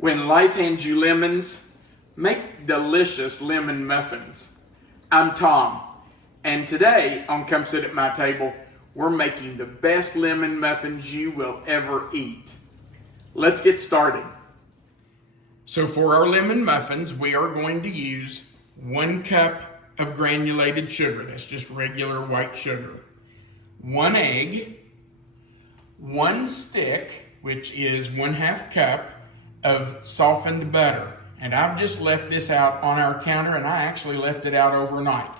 When life hands you lemons, make delicious lemon muffins. I'm Tom, and today on Come Sit at My Table, we're making the best lemon muffins you will ever eat. Let's get started. So for our lemon muffins, we are going to use 1 cup of granulated sugar. That's just regular white sugar. 1 egg, 1 stick, which is 1/2 cup of softened butter. And I've just left this out on our counter, and I actually left it out overnight.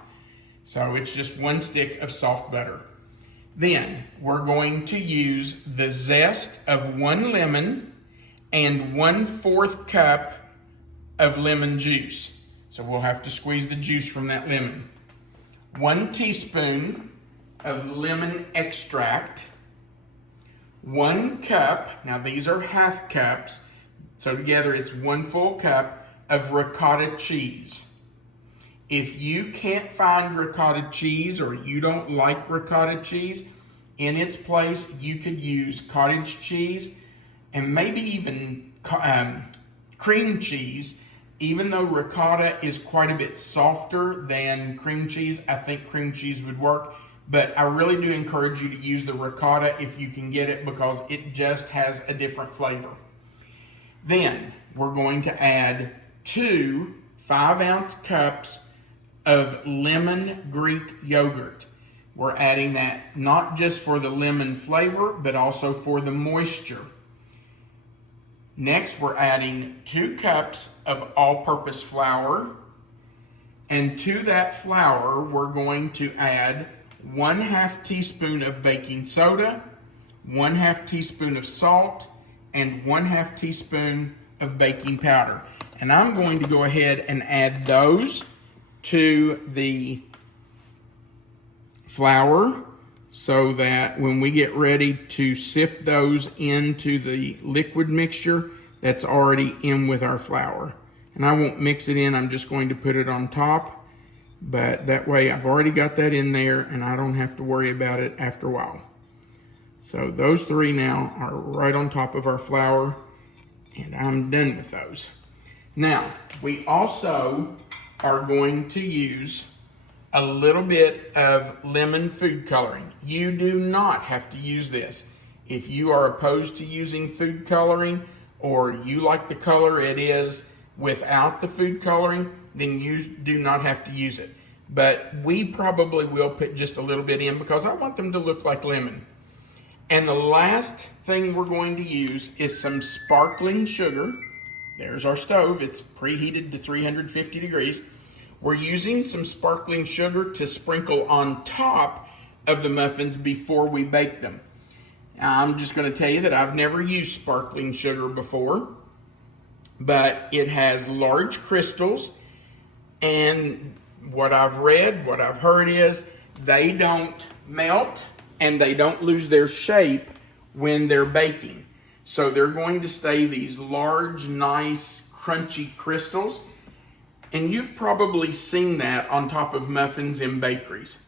So it's just 1 stick of soft butter. Then we're going to use the zest of 1 lemon and 1/4 cup of lemon juice. So we'll have to squeeze the juice from that lemon. 1 teaspoon of lemon extract. 1 cup, now these are half cups, so together it's 1 full cup of ricotta cheese. If you can't find ricotta cheese or you don't like ricotta cheese, in its place you could use cottage cheese and maybe even cream cheese. Even though ricotta is quite a bit softer than cream cheese, I think cream cheese would work. But I really do encourage you to use the ricotta if you can get it, because it just has a different flavor. Then we're going to add 2 5-ounce cups of lemon Greek yogurt. We're adding that not just for the lemon flavor, but also for the moisture. Next, we're adding 2 cups of all-purpose flour. And to that flour, we're going to add 1/2 teaspoon of baking soda, 1/2 teaspoon of salt, and 1/2 teaspoon of baking powder. And I'm going to go ahead and add those to the flour so that when we get ready to sift those into the liquid mixture, that's already in with our flour. And I won't mix it in, I'm just going to put it on top, but that way I've already got that in there and I don't have to worry about it after a while. So those 3 now are right on top of our flour, and I'm done with those. Now, we also are going to use a little bit of lemon food coloring. You do not have to use this. If you are opposed to using food coloring, or you like the color it is without the food coloring, then you do not have to use it. But we probably will put just a little bit in because I want them to look like lemon. And the last thing we're going to use is some sparkling sugar. There's our stove. It's preheated to 350 degrees. We're using some sparkling sugar to sprinkle on top of the muffins before we bake them. Now, I'm just going to tell you that I've never used sparkling sugar before, but it has large crystals, and what I've read, what I've heard is they don't melt and they don't lose their shape when they're baking. So they're going to stay these large, nice, crunchy crystals. And you've probably seen that on top of muffins in bakeries.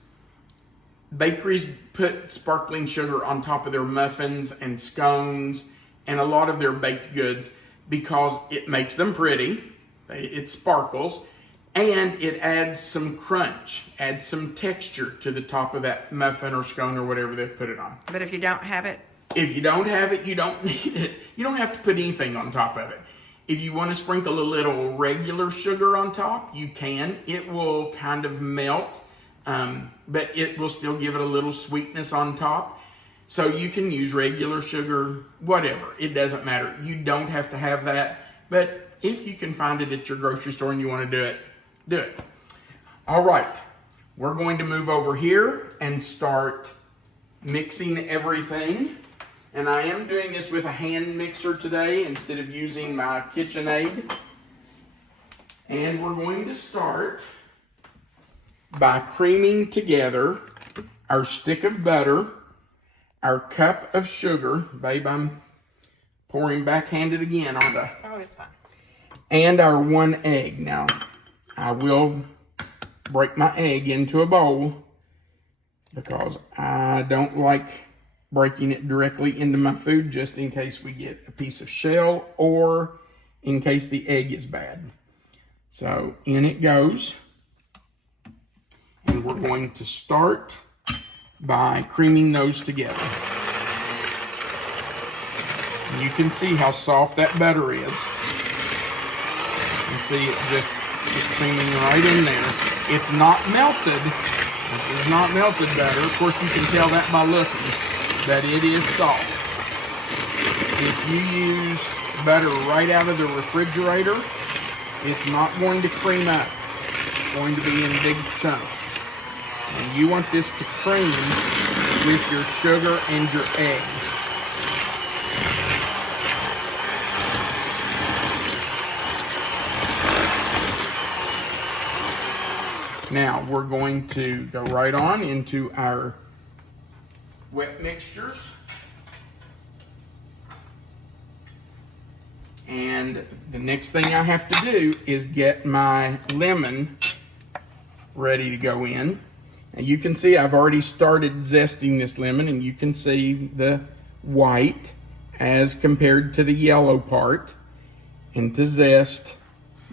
Bakeries put sparkling sugar on top of their muffins and scones and a lot of their baked goods because it makes them pretty, it sparkles, and it adds some crunch, adds some texture to the top of that muffin or scone or whatever they've put it on. But if you don't have it? If you don't have it, you don't need it. You don't have to put anything on top of it. If you want to sprinkle a little regular sugar on top, you can. It will kind of melt, but it will still give it a little sweetness on top. So you can use regular sugar, whatever. It doesn't matter. You don't have to have that. But if you can find it at your grocery store and you want to do it, do it. All right. We're going to move over here and start mixing everything. And I am doing this with a hand mixer today instead of using my KitchenAid. And we're going to start by creaming together our stick of butter, our cup of sugar. Babe, I'm pouring backhanded again, aren't I? Oh, it's fine. And our 1 egg. Now, I will break my egg into a bowl because I don't like breaking it directly into my food just in case we get a piece of shell or in case the egg is bad. So in it goes. And we're going to start by creaming those together. And you can see how soft that butter is. You can see it just creaming right in there. It's not melted. This is not melted butter. Of course, you can tell that by looking, but it is soft. If you use butter right out of the refrigerator, it's not going to cream up. It's going to be in big chunks. And you want this to cream with your sugar and your eggs. Now we're going to go right on into our wet mixtures. And the next thing I have to do is get my lemon ready to go in. And you can see I've already started zesting this lemon, and you can see the white as compared to the yellow part. And to zest,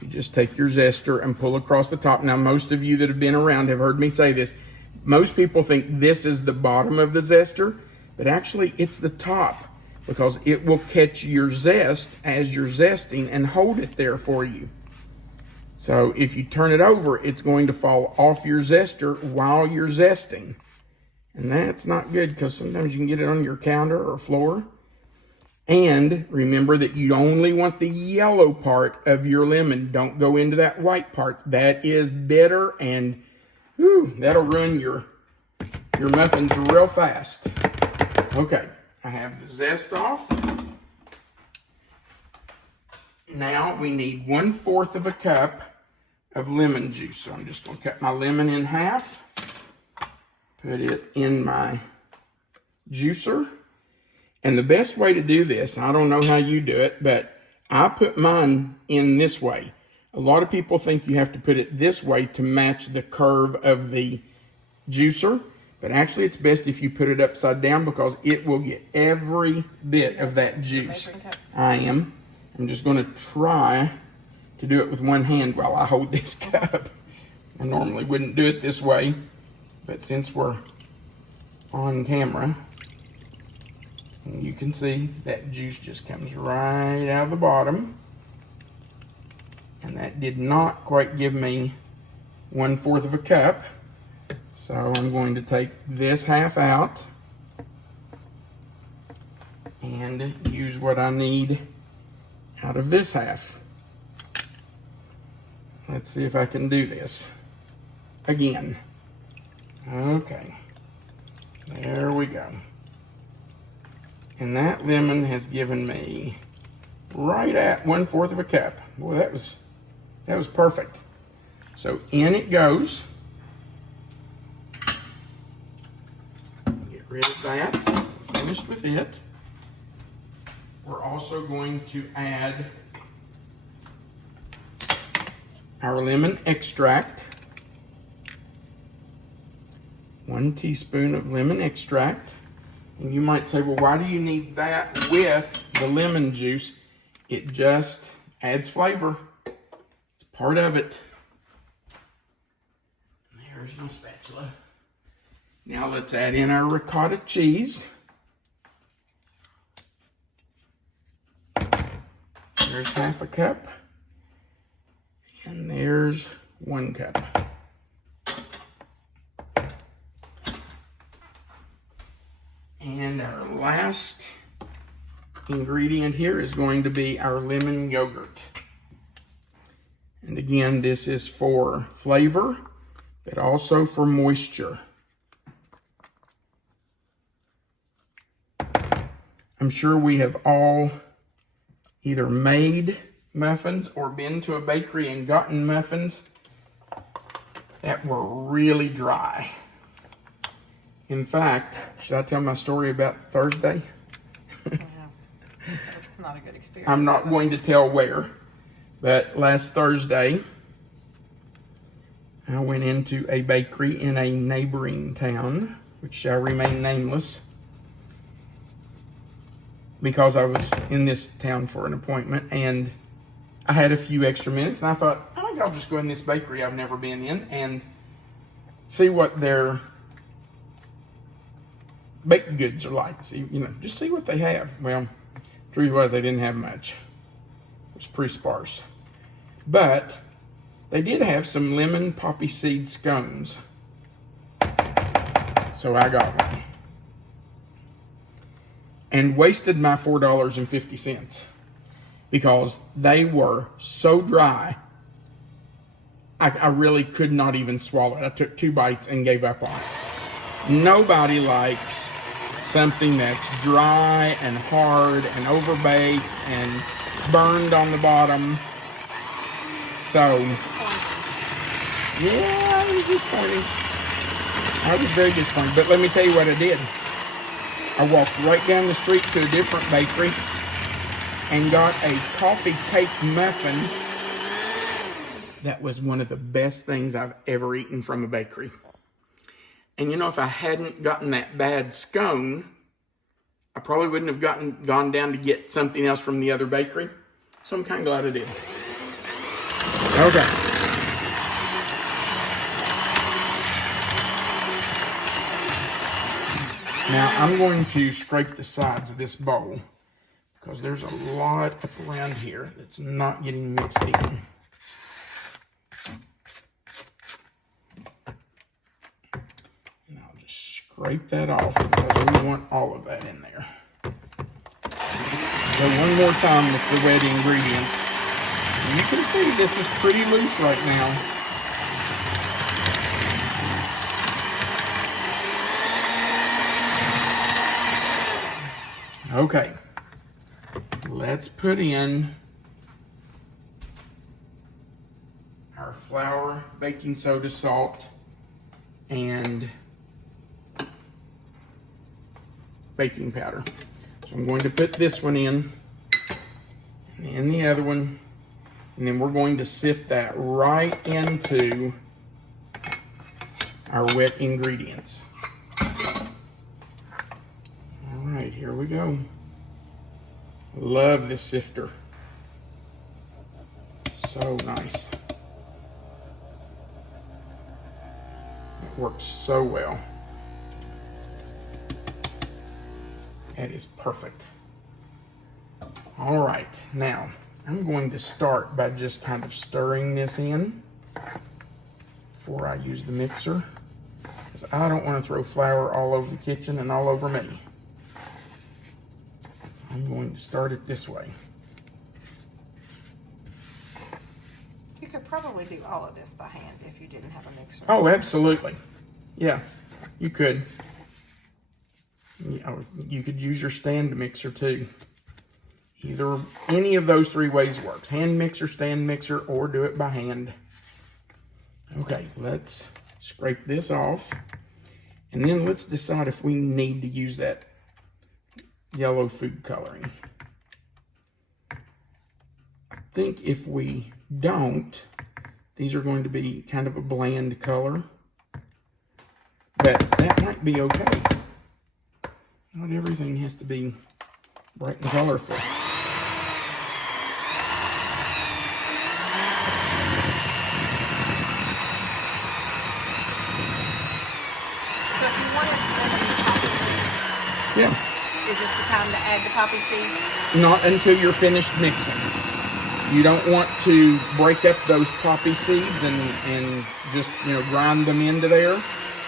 you just take your zester and pull across the top. Now, most of you that have been around have heard me say this. Most people think this is the bottom of the zester, but actually it's the top, because it will catch your zest as you're zesting and hold it there for you. So if you turn it over, it's going to fall off your zester while you're zesting. And that's not good, because sometimes you can get it on your counter or floor. And remember that you only want the yellow part of your lemon. Don't go into that white part. That is bitter, and that'll ruin your muffins real fast. Okay, I have the zest off. Now we need 1/4 of a cup of lemon juice. So I'm just going to cut my lemon in half, put it in my juicer. And the best way to do this, I don't know how you do it, but I put mine in this way. A lot of people think you have to put it this way to match the curve of the juicer, but actually it's best if you put it upside down, because it will get every bit of that juice. I'm just going to try to do it with one hand while I hold this cup. I normally wouldn't do it this way, but since we're on camera, you can see that juice just comes right out of the bottom. And that did not quite give me 1/4 of a cup. So I'm going to take this half out and use what I need out of this half. Let's see if I can do this again. Okay, there we go. And that lemon has given me right at 1/4 of a cup. Boy, that was perfect. So in it goes. Get rid of that. Finished with it. We're also going to add our lemon extract. 1 teaspoon of lemon extract. And you might say, well, why do you need that with the lemon juice? It just adds flavor. It's part of it. There's my spatula. Now let's add in our ricotta cheese. There's half a cup. And there's 1 cup. And our last ingredient here is going to be our lemon yogurt. And again, this is for flavor, but also for moisture. I'm sure we have all either made muffins or been to a bakery and gotten muffins that were really dry. In fact, should I tell my story about Thursday? That was not a good experience. I'm not going to tell where, but last Thursday, I went into a bakery in a neighboring town, which shall remain nameless, because I was in this town for an appointment, and I had a few extra minutes, and I thought, I think I'll just go in this bakery I've never been in and see what their baked goods are like. See, just see what they have. Well, truth was, they didn't have much. It was pretty sparse. But they did have some lemon poppy seed scones. So I got one. And wasted my $4.50 because they were so dry, I really could not even swallow it. I took 2 bites and gave up on it. Nobody likes something that's dry and hard and overbaked and burned on the bottom. So, yeah, it was disappointing. I was very disappointed, but let me tell you what I did. I walked right down the street to a different bakery and got a coffee cake muffin. That was one of the best things I've ever eaten from a bakery. And if I hadn't gotten that bad scone, I probably wouldn't have gone down to get something else from the other bakery. So I'm kind of glad I did. Okay. Now I'm going to scrape the sides of this bowl because there's a lot up around here that's not getting mixed in. And I'll just scrape that off because we want all of that in there. So one more time with the wet ingredients. And you can see this is pretty loose right now. Okay, let's put in our flour, baking soda, salt, and baking powder. So I'm going to put this one in, and then the other one, and then we're going to sift that right into our wet ingredients. All right, here we go. Love this sifter. So nice. It works so well. It is perfect. All right, now I'm going to start by just kind of stirring this in before I use the mixer, because I don't want to throw flour all over the kitchen and all over me. I'm going to start it this way. You could probably do all of this by hand if you didn't have a mixer. Oh, absolutely. Yeah, you could. You could use your stand mixer too. Any of those 3 ways works. Hand mixer, stand mixer, or do it by hand. Okay, let's scrape this off. And then let's decide if we need to use that yellow food coloring. I think if we don't, these are going to be kind of a bland color. But that might be okay. Not everything has to be bright and colorful. So if you wanted lemon poppy seeds, Yeah. is this the time to add the poppy seeds? Not until you're finished mixing. You don't want to break up those poppy seeds and just, grind them into there.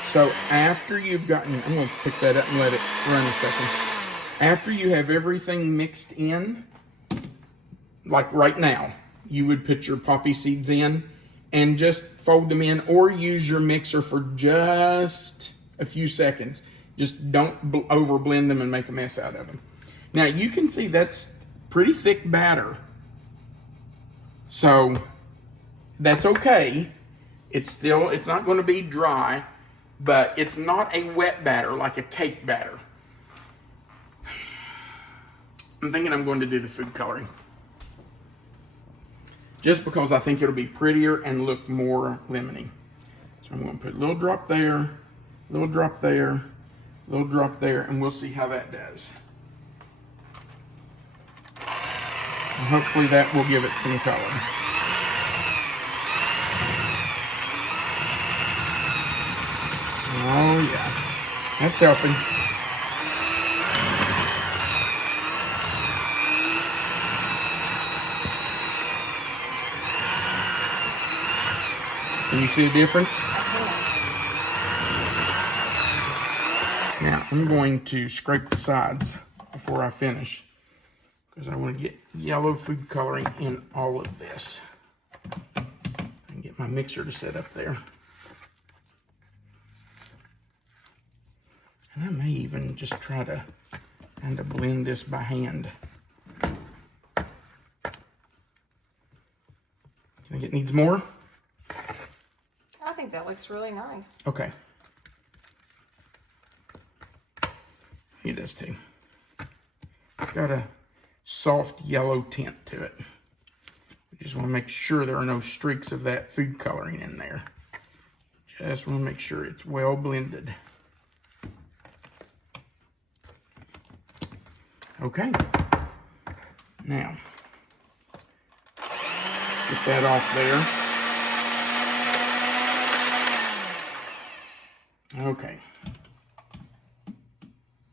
So after you've gotten, I'm going to pick that up and let it run a second. After you have everything mixed in, like right now, you would put your poppy seeds in and just fold them in, or use your mixer for just a few seconds. Just don't over blend them and make a mess out of them. Now you can see that's pretty thick batter. So that's okay. It's not going to be dry, but it's not a wet batter like a cake batter. I'm thinking I'm going to do the food coloring, just because I think it'll be prettier and look more lemony. So I'm going to put a little drop there, little drop there, little drop there, and we'll see how that does. And hopefully that will give it some color. Oh yeah, that's helping. Can you see the difference? Now I'm going to scrape the sides before I finish because I want to get yellow food coloring in all of this. And get my mixer to set up there. And I may even just try to kind of blend this by hand. I think it needs more. I think that looks really nice. Okay. It does too. It's got a soft yellow tint to it. I just want to make sure there are no streaks of that food coloring in there. Just want to make sure it's well blended. Okay. Now, get that off there. Okay.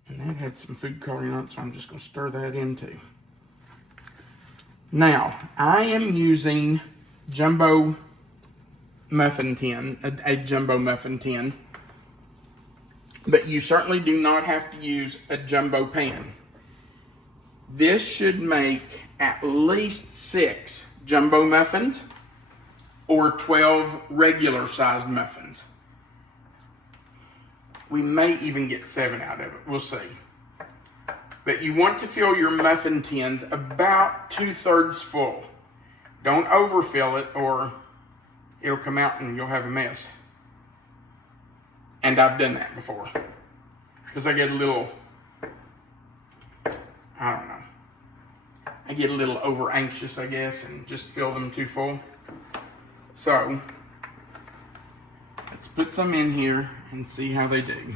And that had some food coloring on it, so I'm just going to stir that in too. Now, I am using jumbo muffin tin, a jumbo muffin tin, but you certainly do not have to use a jumbo pan. This should make at least 6 jumbo muffins or 12 regular sized muffins. We may even get 7 out of it, we'll see. But you want to fill your muffin tins about 2/3 full. Don't overfill it or it'll come out and you'll have a mess. And I've done that before. Because I get a little, I don't know. I get a little over anxious, I guess, and just fill them too full. So, let's put some in here and see how they do.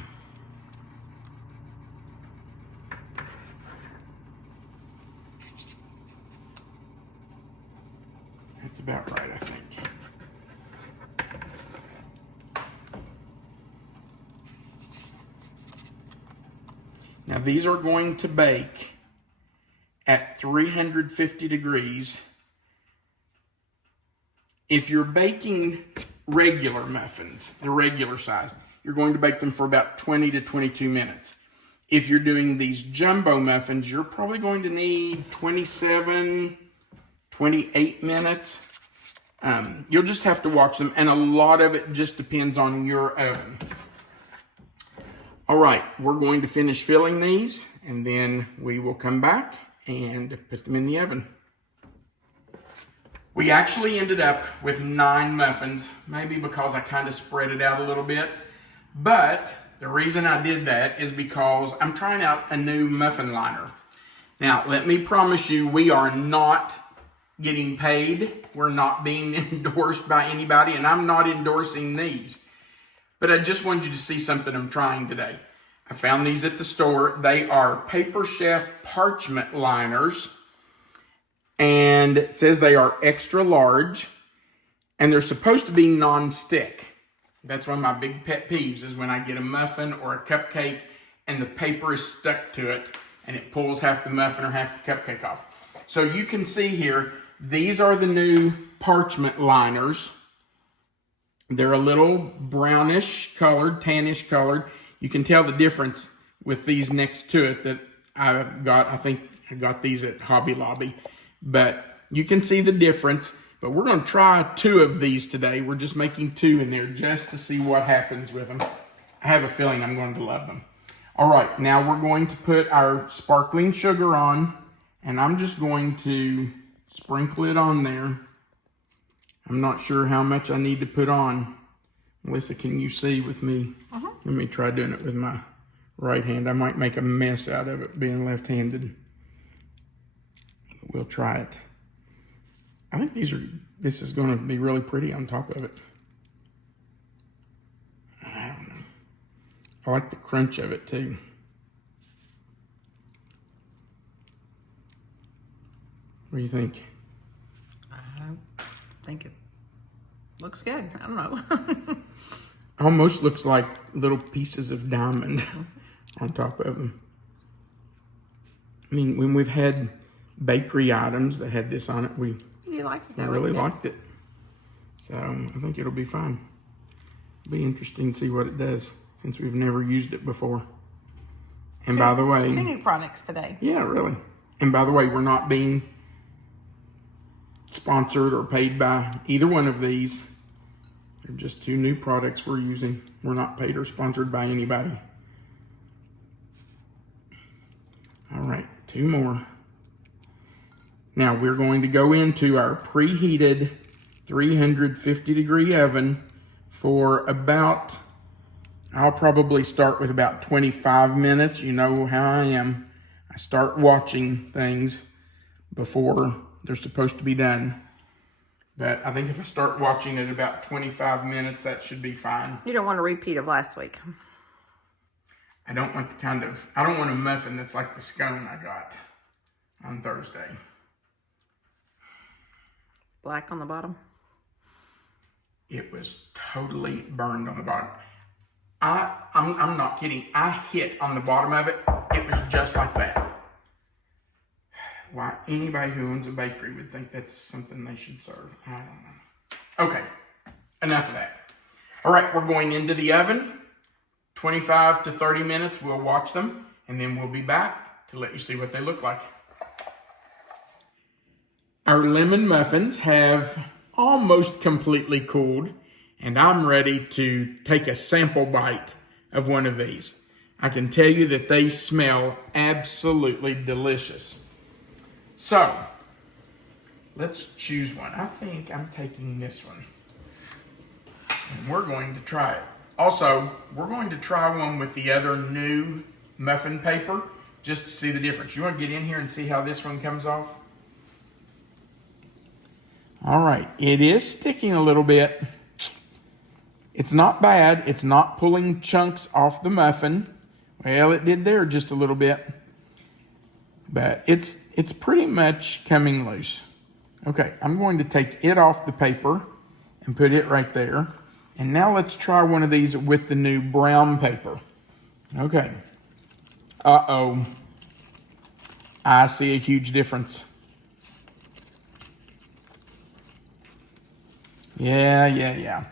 That's about right, I think. Now these are going to bake at 350 degrees. If you're baking regular muffins, the regular size, you're going to bake them for about 20 to 22 minutes. If you're doing these jumbo muffins, you're probably going to need 27, 28 minutes. You'll just have to watch them, and a lot of it just depends on your oven. All right, we're going to finish filling these, and then we will come back and put them in the oven. We actually ended up with 9 muffins, maybe because I kind of spread it out a little bit. But the reason I did that is because I'm trying out a new muffin liner. Now, let me promise you, we are not getting paid. We're not being endorsed by anybody, and I'm not endorsing these. But I just wanted you to see something I'm trying today. I found these at the store. They are Paper Chef parchment liners. And it says they are extra large. And they're supposed to be non-stick. That's one of my big pet peeves is when I get a muffin or a cupcake and the paper is stuck to it and it pulls half the muffin or half the cupcake off. So you can see here, these are the new parchment liners. They're a little brownish colored, tannish colored. You can tell the difference with these next to it that I got. I think I got these at Hobby Lobby. But you can see the difference. But we're going to try 2 of these today. We're just making 2 in there just to see what happens with them. I have a feeling I'm going to love them. All right, now we're going to put our sparkling sugar on. And I'm just going to sprinkle it on there. I'm not sure how much I need to put on. Melissa, can you see with me? Let me try doing it with my right hand. I might make a mess out of it being left-handed. We'll try it. I think this is going to be really pretty on top of it. I don't know. I like the crunch of it, too. What do you think? I think it looks good. I don't know. Almost looks like little pieces of diamond on top of them. I mean, when we've had bakery items that had this on it, we You like it I though? really Yes. liked it. So I think it'll be fine. It'll be interesting to see what it does since we've never used it before. And by the way, 2 new products today. yeah, really. And by the way, we're not being sponsored or paid by either one of these. They're just 2 new products we're using. We're not paid or sponsored by anybody. All right, 2 more. Now we're going to go into our preheated 350 degree oven for about, I'll probably start with about 25 minutes. You know how I am. I start watching things before they're supposed to be done. But I think if I start watching at about 25 minutes, that should be fine. You don't want a repeat of last week. I don't want I don't want a muffin that's like the scone I got on Thursday. Black on the bottom. It was totally burned on the bottom. I'm not kidding. I hit on the bottom of it. It was just like that. Why anybody who owns a bakery would think that's something they should serve. I don't know. Okay, enough of that. All right, we're going into the oven. 25 to 30 minutes, we'll watch them, and then we'll be back to let you see what they look like. Our lemon muffins have almost completely cooled, and I'm ready to take a sample bite of one of these. I can tell you that they smell absolutely delicious. So, let's choose one. I think I'm taking this one, and we're going to try it. Also, we're going to try one with the other new muffin paper just to see the difference. You want to get in here and see how this one comes off? All right, it is sticking a little bit. It's not bad. It's not pulling chunks off the muffin. Well, it did there just a little bit. But it's pretty much coming loose. Okay, I'm going to take it off the paper and put it right there. And now let's try one of these with the new brown paper. Okay. Uh-oh. I see a huge difference. Yeah.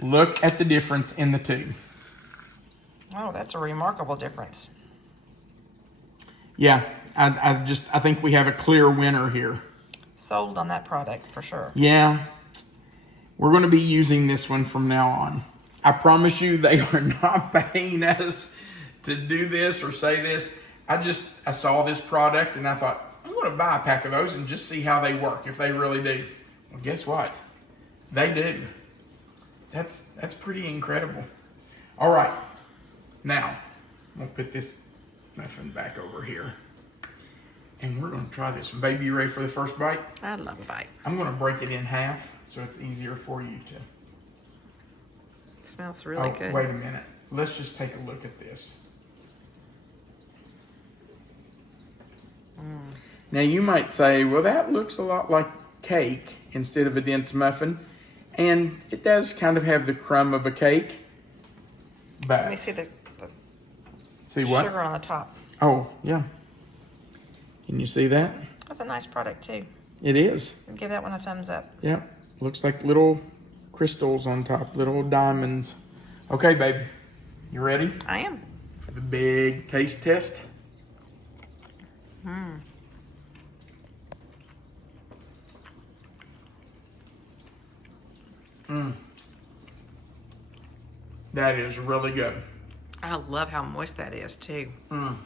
Look at the difference in the 2. Oh, that's a remarkable difference. Yeah, I think we have a clear winner here. Sold on that product for sure. Yeah. We're going to be using this one from now on. I promise you they are not paying us to do this or say this. I saw this product and I thought, I'm going to buy a pack of those and just see how they work, if they really do. Well, guess what? They do. That's pretty incredible. All right. Now, I'm going to put this muffin back over here. And we're going to try this one. Baby, you ready for the first bite? I'd love a bite. I'm going to break it in half so it's easier for you to... It smells really good. Wait a minute. Let's just take a look at this. Now you might say, well, that looks a lot like cake instead of a dense muffin. And it does kind of have the crumb of a cake. But Let me see the see what? sugar on the top. Oh, yeah. Can you see that? That's a nice product too. It is. I'll give that one a thumbs up. Yeah. Looks like little crystals on top, little diamonds. Okay, babe. You ready I am. for the big taste test? That is really good. I love how moist that is too. Wow,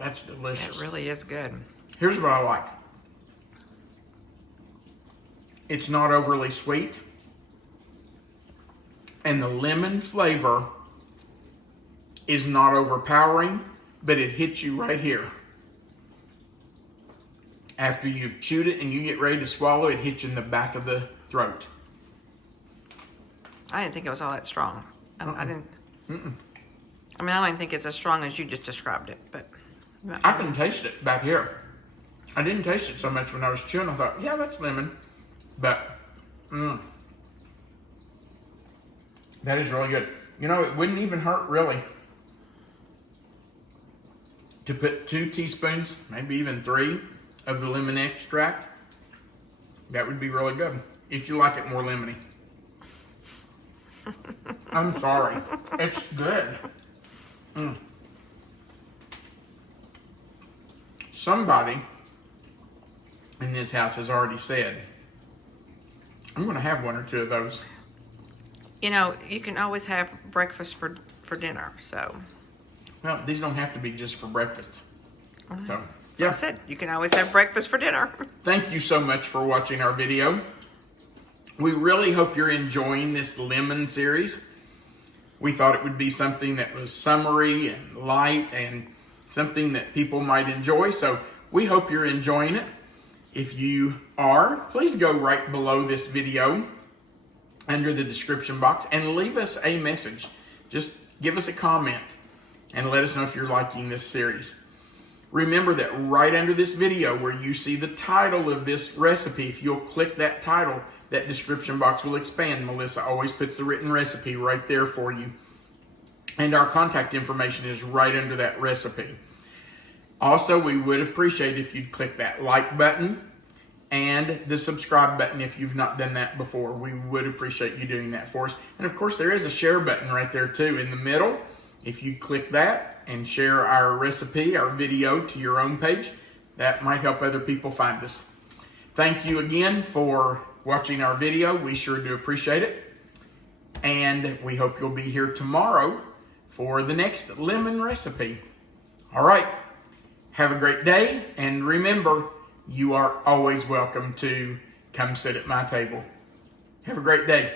that's delicious. It really is good. Here's what I like. It's not overly sweet. And the lemon flavor is not overpowering, but it hits you right here. After you've chewed it and you get ready to swallow, it hits you in the back of the throat. I didn't think it was all that strong. I didn't. I mean, I don't even think it's as strong as you just described it, but I can taste it back here. I didn't taste it so much when I was chewing. I thought, yeah, that's lemon. But, that is really good. You know, it wouldn't even hurt really to put 2 teaspoons, maybe even 3, of the lemon extract. That would be really good if you like it more lemony. I'm sorry. It's good. Somebody in this house has already said, I'm going to have 1 or 2 of those. You know, you can always have breakfast for dinner, so. Well, these don't have to be just for breakfast. So, Yeah. I said, you can always have breakfast for dinner. Thank you so much for watching our video. We really hope you're enjoying this lemon series. We thought it would be something that was summery and light and something that people might enjoy. So we hope you're enjoying it. If you are, please go right below this video under the description box and leave us a message. Just give us a comment and let us know if you're liking this series. Remember that right under this video where you see the title of this recipe, if you'll click that title, that description box will expand. Melissa always puts the written recipe right there for you. And our contact information is right under that recipe. Also, we would appreciate if you'd click that like button and the subscribe button if you've not done that before. We would appreciate you doing that for us. And of course, there is a share button right there too in the middle. If you click that and share our recipe, our video to your own page, that might help other people find us. Thank you again for watching our video. We sure do appreciate it. And we hope you'll be here tomorrow for the next lemon recipe. All right. Have a great day. And remember, you are always welcome to come sit at my table. Have a great day.